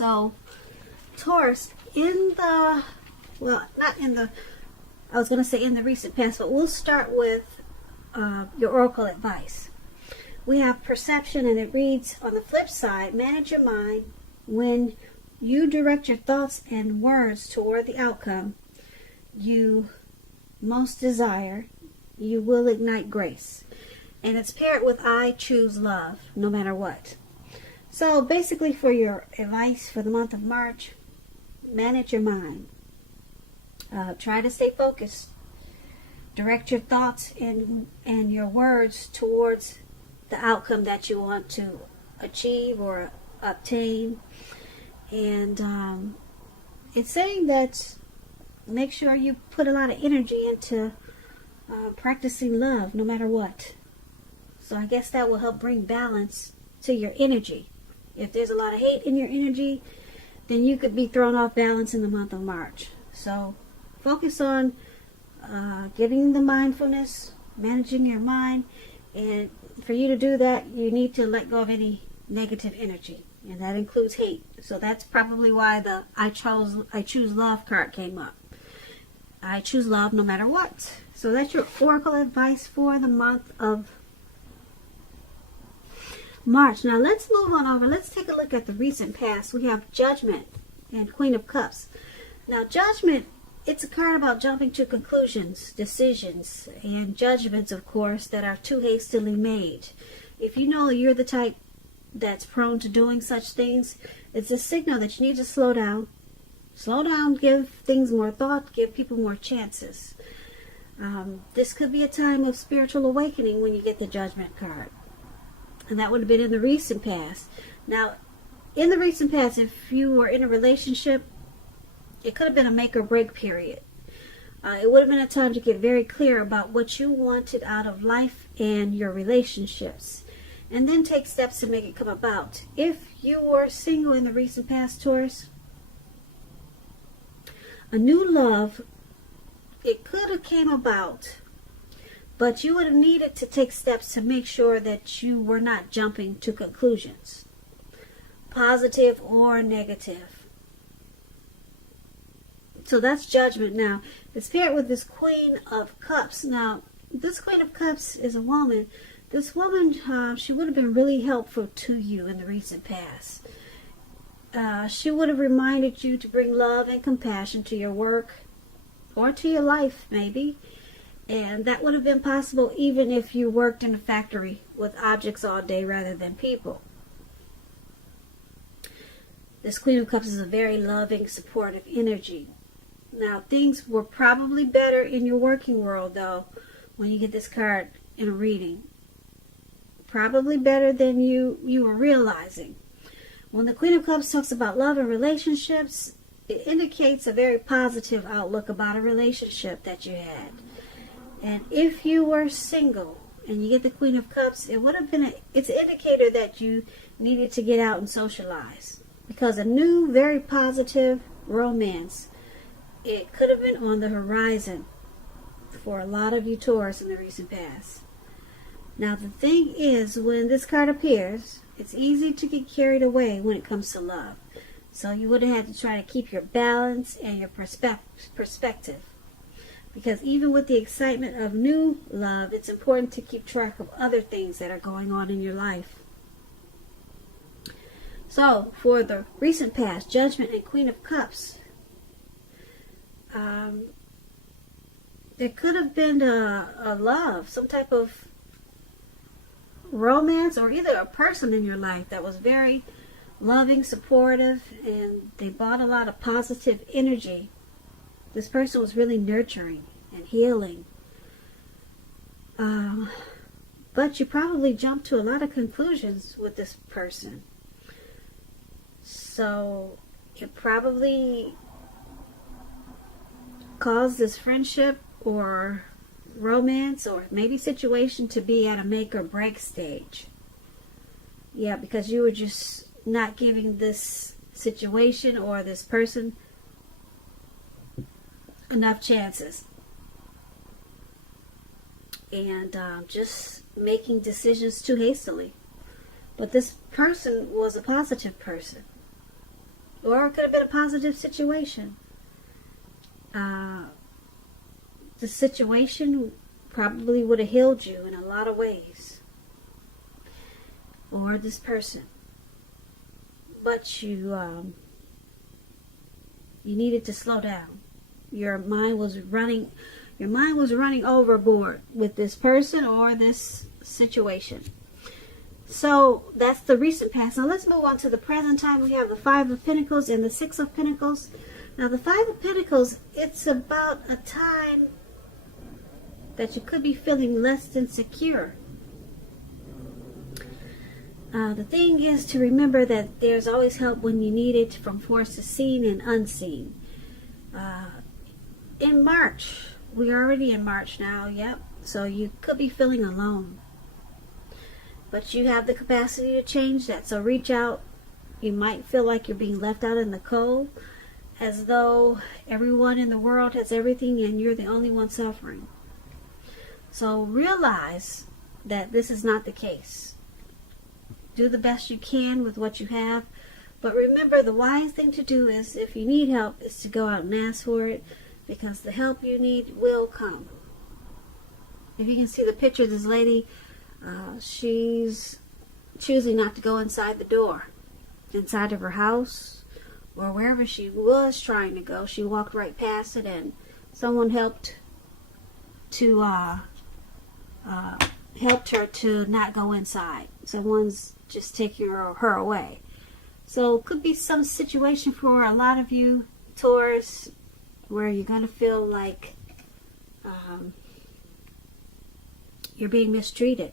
So, Taurus, in the, well, not in the, I was going to say in the recent past, but we'll start with your oracle advice. We have perception, and it reads, on the flip side, manage your mind. When you direct your thoughts and words toward the outcome you most desire, you will ignite grace. And it's paired with I choose love, no matter what. So basically, for your advice for the month of March, manage your mind. Try to stay focused. Direct your thoughts and your words towards the outcome that you want to achieve or obtain. And it's saying that make sure you put a lot of energy into practicing love, no matter what. So I guess that will help bring balance to your energy. If there's a lot of hate in your energy, then you could be thrown off balance in the month of March. So focus on getting the mindfulness, managing your mind. And for you to do that, you need to let go of any negative energy. And that includes hate. So that's probably why the I choose love card came up. I choose love no matter what. So that's your oracle advice for the month of March. Now let's move on over. Let's take a look at the recent past. We have Judgment and Queen of Cups. Now Judgment, it's a card about jumping to conclusions, decisions, and judgments, of course, that are too hastily made. If you know you're the type that's prone to doing such things, it's a signal that you need to slow down. Slow down, give things more thought, give people more chances. This could be a time of spiritual awakening when you get the Judgment card. And that would have been in the recent past. Now, in the recent past, if you were in a relationship, it could have been a make or break period. It would have been a time to get very clear about what you wanted out of life and your relationships. And then take steps to make it come about. If you were single in the recent past, Taurus, a new love, it could have came about, but you would have needed to take steps to make sure that you were not jumping to conclusions, positive or negative. So that's Judgment. Now, it's paired with this Queen of Cups. Now, this Queen of Cups is a woman. This woman, she would have been really helpful to you in the recent past. She would have reminded you to bring love and compassion to your work or to your life, maybe. And that would have been possible even if you worked in a factory with objects all day rather than people. This Queen of Cups is a very loving, supportive energy. Now, things were probably better in your working world, though, when you get this card in a reading. Probably better than you were realizing. When the Queen of Cups talks about love and relationships, it indicates a very positive outlook about a relationship that you had. And if you were single and you get the Queen of Cups, it would have been it's an indicator that you needed to get out and socialize. Because a new, very positive romance, it could have been on the horizon for a lot of you Taurus in the recent past. Now the thing is, when this card appears, it's easy to get carried away when it comes to love. So you would have had to try to keep your balance and your perspective. Because even with the excitement of new love, it's important to keep track of other things that are going on in your life. So, for the recent past, Judgment and Queen of Cups, there could have been a love, some type of romance, or either a person in your life that was very loving, supportive, and they brought a lot of positive energy. This person was really nurturing and healing. But you probably jumped to a lot of conclusions with this person. So it probably caused this friendship or romance or maybe situation to be at a make or break stage. Yeah, because you were just not giving this situation or this person enough chances. And just making decisions too hastily. But this person was a positive person. Or it could have been a positive situation. The situation probably would have healed you in a lot of ways. Or this person. But you needed to slow down. Your mind was running overboard with this person or this situation. So that's the recent past. Now let's move on to the present time. We have the Five of Pentacles and the Six of Pentacles. Now the Five of Pentacles, it's about a time that you could be feeling less than secure. The thing is to remember that there's always help when you need it, from forces seen and unseen. In March, we're already in March now, yep. So you could be feeling alone. But you have the capacity to change that. So reach out. You might feel like you're being left out in the cold, as though everyone in the world has everything and you're the only one suffering. So realize that this is not the case. Do the best you can with what you have. But remember, the wise thing to do is, if you need help, is to go out and ask for it, because the help you need will come. If you can see the picture of this lady, she's choosing not to go inside the door, inside of her house, or wherever she was trying to go. She walked right past it, and someone helped her to not go inside. Someone's just taking her away. So it could be some situation for a lot of you, Taurus, where you're going to feel like you're being mistreated.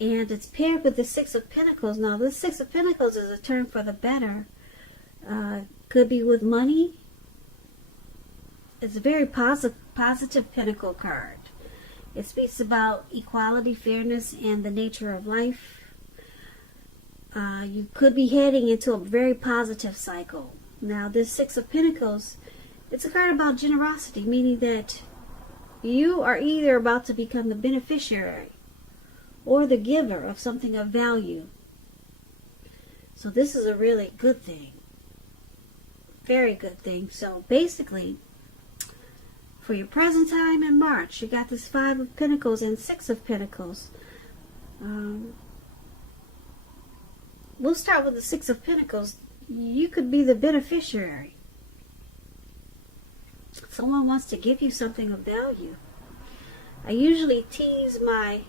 And it's paired with the Six of Pentacles. Now, this Six of Pentacles is a turn for the better. Could be with money. It's a very positive Pentacle card. It speaks about equality, fairness, and the nature of life. You could be heading into a very positive cycle. Now, this Six of Pentacles, it's a card about generosity, meaning that you are either about to become the beneficiary or the giver of something of value. So this is a really good thing. Very good thing. So basically, for your present time in March, you got this Five of Pentacles and Six of Pentacles. We'll start with the Six of Pentacles. You could be the beneficiary. Someone wants to give you something of value. I usually tease my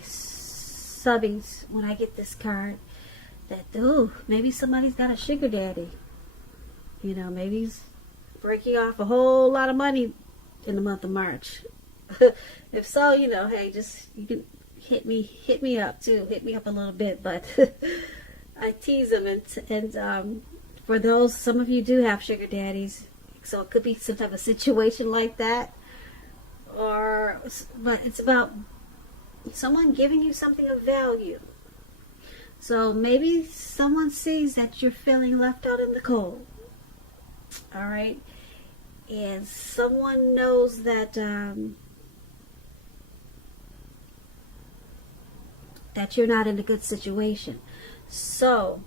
subbies when I get this card that, oh, maybe somebody's got a sugar daddy. You know, maybe he's breaking off a whole lot of money in the month of March. If so, you know, hey, just, you can hit me up too. Hit me up a little bit, but I tease them, and for those, some of you do have sugar daddies, so it could be some type of situation like that. But it's about someone giving you something of value. So maybe someone sees that you're feeling left out in the cold. All right, and someone knows that that you're not in a good situation. So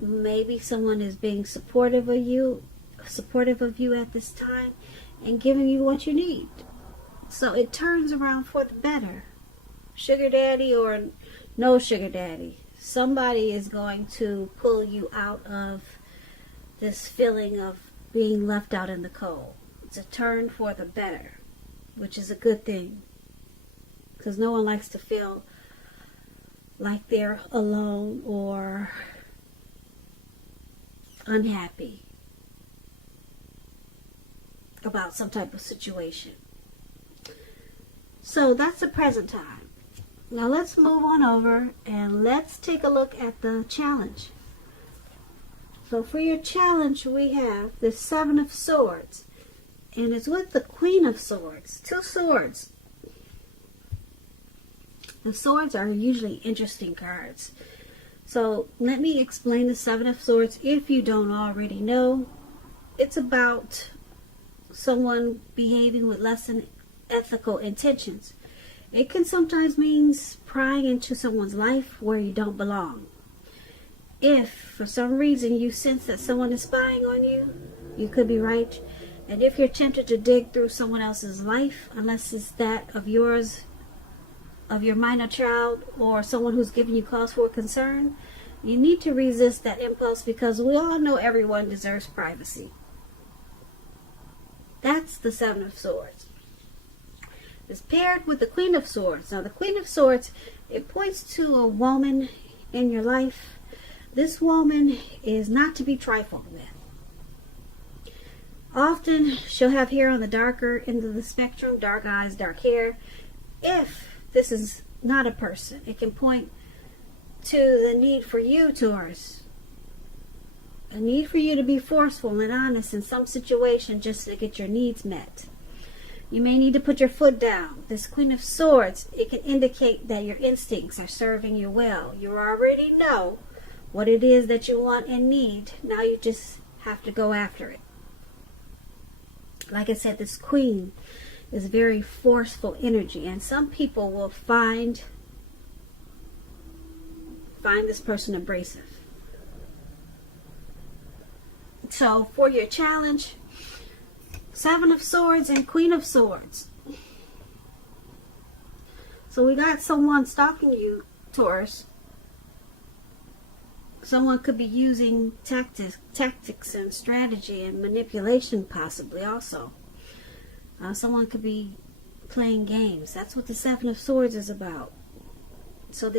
maybe someone is being supportive of you at this time and giving you what you need. So it turns around for the better. Sugar daddy or no sugar daddy, somebody is going to pull you out of this feeling of being left out in the cold. It's a turn for the better, which is a good thing, because no one likes to feel like they're alone or unhappy about some type of situation. So that's the present time. Now let's move on over and let's take a look at the challenge. So for your challenge, we have the Seven of Swords, and it's with the Queen of Swords. Two swords. The swords are usually interesting cards. So let me explain the Seven of Swords if you don't already know. It's about someone behaving with less than ethical intentions. It can sometimes mean prying into someone's life where you don't belong. If for some reason you sense that someone is spying on you, you could be right. And if you're tempted to dig through someone else's life, unless it's that of yours, of your minor child, or someone who's giving you cause for concern, you need to resist that impulse, because we all know everyone deserves privacy. That's the Seven of Swords. It's paired with the Queen of Swords. Now the Queen of Swords, it points to a woman in your life. This woman is not to be trifled with. Often she'll have hair on the darker end of the spectrum, dark eyes, dark hair. If this is not a person, it can point to the need for you, Taurus. A need for you to be forceful and honest in some situation just to get your needs met. You may need to put your foot down. This Queen of Swords, it can indicate that your instincts are serving you well. You already know what it is that you want and need. Now you just have to go after it. Like I said, this Queen is very forceful energy, and some people will find this person abrasive. So for your challenge, Seven of Swords and Queen of Swords. So we got someone stalking you, Taurus. Someone could be using tactics and strategy and manipulation, possibly also. Someone could be playing games. That's what the Seven of Swords is about. So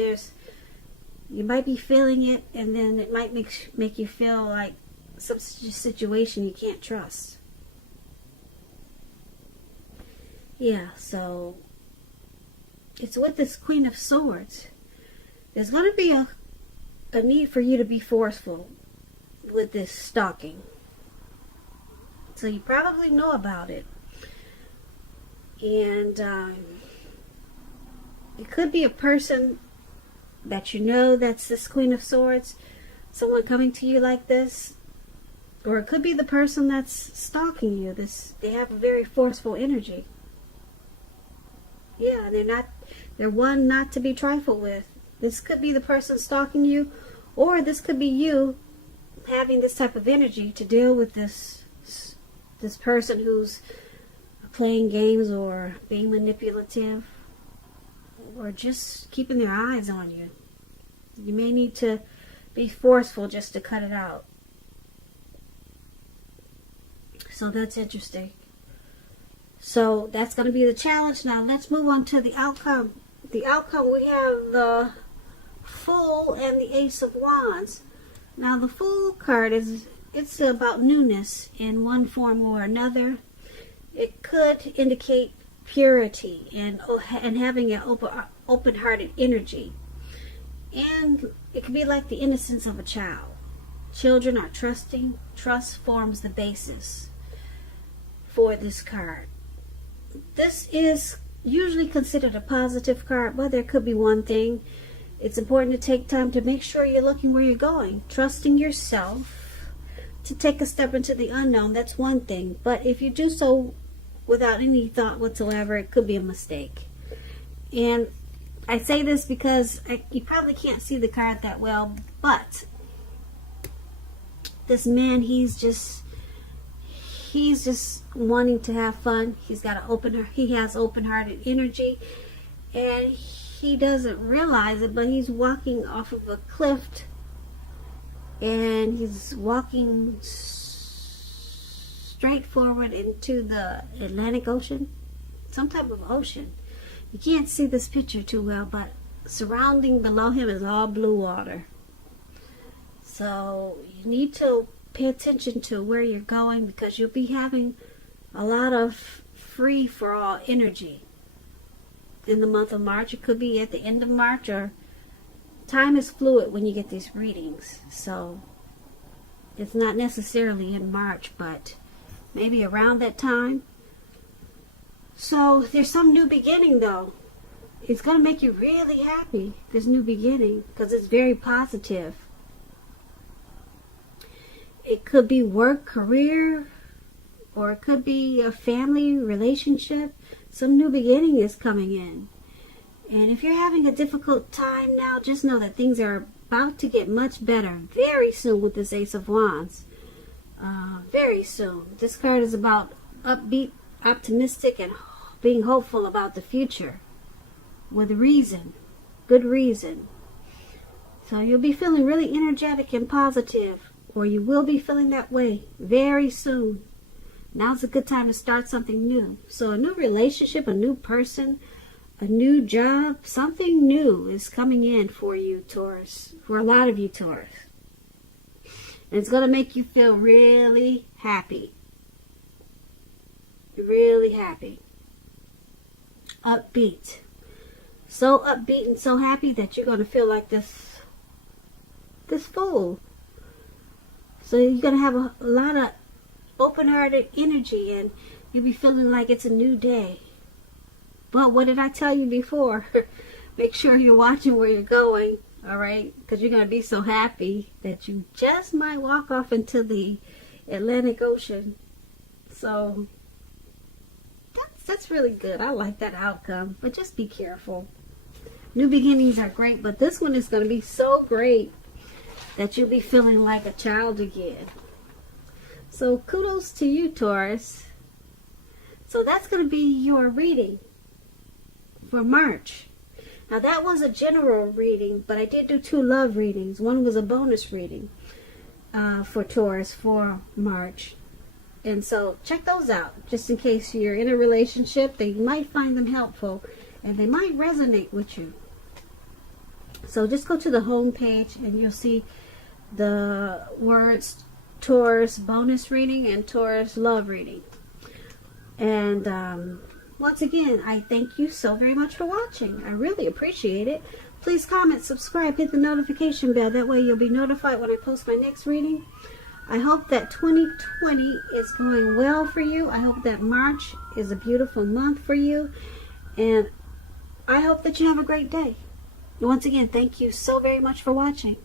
you might be feeling it, and then it might make you feel like some situation you can't trust. Yeah, so it's with this Queen of Swords. There's going to be a need for you to be forceful with this stalking. So you probably know about it. And it could be a person that you know that's this Queen of Swords. Someone coming to you like this. Or it could be the person that's stalking you. They have a very forceful energy. Yeah, they're one not to be trifled with. This could be the person stalking you, or this could be you having this type of energy to deal with this person who's playing games or being manipulative or just keeping their eyes on you. You may need to be forceful just to cut it out. So that's interesting. So that's going to be the challenge. Now let's move on to the outcome. The outcome, we have the Fool and the Ace of Wands. Now the Fool card it's about newness in one form or another. It could indicate purity and having an open-hearted energy. And it could be like the innocence of a child. Children are trusting. Trust forms the basis for this card. This is usually considered a positive card, but there could be one thing. It's important to take time to make sure you're looking where you're going. Trusting yourself to take a step into the unknown, that's one thing. But if you do so without any thought whatsoever, it could be a mistake. And I say this because you probably can't see the card that well, but this man, he's just wanting to have fun. He has open-hearted energy, and he doesn't realize it, but he's walking off of a cliff, and he's walking straight forward into the Atlantic Ocean, some type of ocean. You can't see this picture too well, but surrounding below him is all blue water. So you need to pay attention to where you're going, because you'll be having a lot of free-for-all energy in the month of March. It could be at the end of March, or time is fluid when you get these readings. So it's not necessarily in March, but maybe around that time. So there's some new beginning, though. It's going to make you really happy, this new beginning, because it's very positive. It could be work, career, or it could be a family relationship. Some new beginning is coming in. And if you're having a difficult time now, just know that things are about to get much better very soon with this Ace of Wands. Very soon. This card is about upbeat, optimistic, and being hopeful about the future with reason, good reason. So you'll be feeling really energetic and positive, or you will be feeling that way very soon. Now's a good time to start something new. So a new relationship, a new person, a new job, something new is coming in for you, Taurus, for a lot of you, Taurus. And it's going to make you feel really happy. Really happy. Upbeat. So upbeat and so happy that you're going to feel like this fool. So you're going to have a lot of open-hearted energy, and you'll be feeling like it's a new day. But what did I tell you before? Make sure you're watching where you're going, all right? Because you're going to be so happy that you just might walk off into the Atlantic Ocean. So that's really good. I like that outcome. But just be careful. New beginnings are great, but this one is going to be so great that you'll be feeling like a child again. So kudos to you, Taurus. So that's going to be your reading for March. Now that was a general reading, but I did do 2 love readings. One was a bonus reading for Taurus for March. And so check those out, just in case you're in a relationship. They might find them helpful, and they might resonate with you. So just go to the home page, and you'll see the words Taurus bonus reading and Taurus love reading. And once again, I thank you so very much for watching. I really appreciate it. Please comment, subscribe, hit the notification bell. That way you'll be notified when I post my next reading. I hope that 2020 is going well for you. I hope that March is a beautiful month for you. And I hope that you have a great day. Once again, thank you so very much for watching.